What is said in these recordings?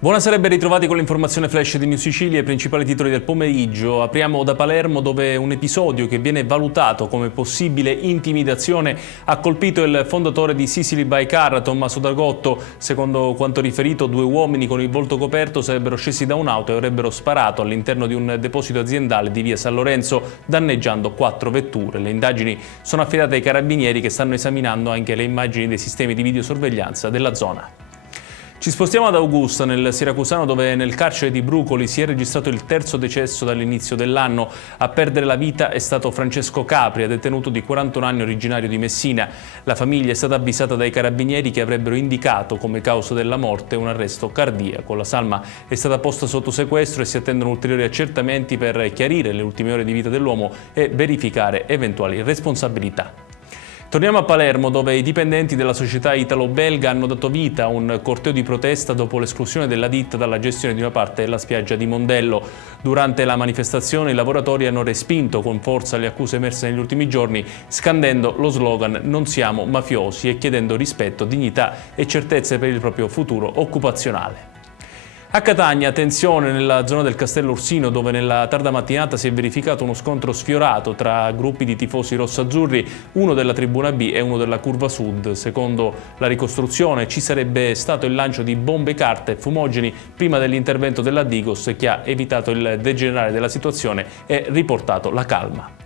Buonasera e ben ritrovati con l'informazione flash di New Sicilia e i principali titoli del pomeriggio. Apriamo da Palermo, dove un episodio che viene valutato come possibile intimidazione ha colpito il fondatore di Sicily by Car, Tommaso D'Agotto. Secondo quanto riferito, due uomini con il volto coperto sarebbero scesi da un'auto e avrebbero sparato all'interno di un deposito aziendale di via San Lorenzo, danneggiando 4 vetture. Le indagini sono affidate ai carabinieri, che stanno esaminando anche le immagini dei sistemi di videosorveglianza della zona. Ci spostiamo ad Augusta, nel Siracusano, dove nel carcere di Brucoli si è registrato il terzo decesso dall'inizio dell'anno. A perdere la vita è stato Francesco Capria, detenuto di 41 anni, originario di Messina. La famiglia è stata avvisata dai carabinieri che avrebbero indicato come causa della morte un arresto cardiaco. La salma è stata posta sotto sequestro e si attendono ulteriori accertamenti per chiarire le ultime ore di vita dell'uomo e verificare eventuali responsabilità. Torniamo a Palermo, dove i dipendenti della società italo-belga hanno dato vita a un corteo di protesta dopo l'esclusione della ditta dalla gestione di una parte della spiaggia di Mondello. Durante la manifestazione i lavoratori hanno respinto con forza le accuse emerse negli ultimi giorni, scandendo lo slogan "Non siamo mafiosi" e chiedendo rispetto, dignità e certezze per il proprio futuro occupazionale. A Catania, tensione nella zona del Castello Ursino, dove nella tarda mattinata si è verificato uno scontro sfiorato tra gruppi di tifosi rossazzurri, uno della tribuna B e uno della curva sud. Secondo la ricostruzione ci sarebbe stato il lancio di bombe carte e fumogeni prima dell'intervento della Digos, che ha evitato il degenerare della situazione e riportato la calma.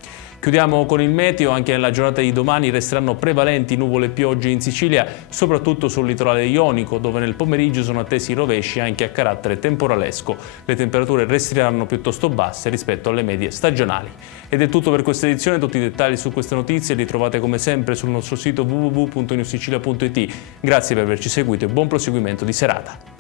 Chiudiamo con il meteo. Anche nella giornata di domani resteranno prevalenti nuvole e piogge in Sicilia, soprattutto sul litorale ionico, dove nel pomeriggio sono attesi rovesci anche a carattere temporalesco. Le temperature resteranno piuttosto basse rispetto alle medie stagionali. Ed è tutto per questa edizione. Tutti i dettagli su queste notizie li trovate come sempre sul nostro sito www.newsicilia.it. Grazie per averci seguito e buon proseguimento di serata.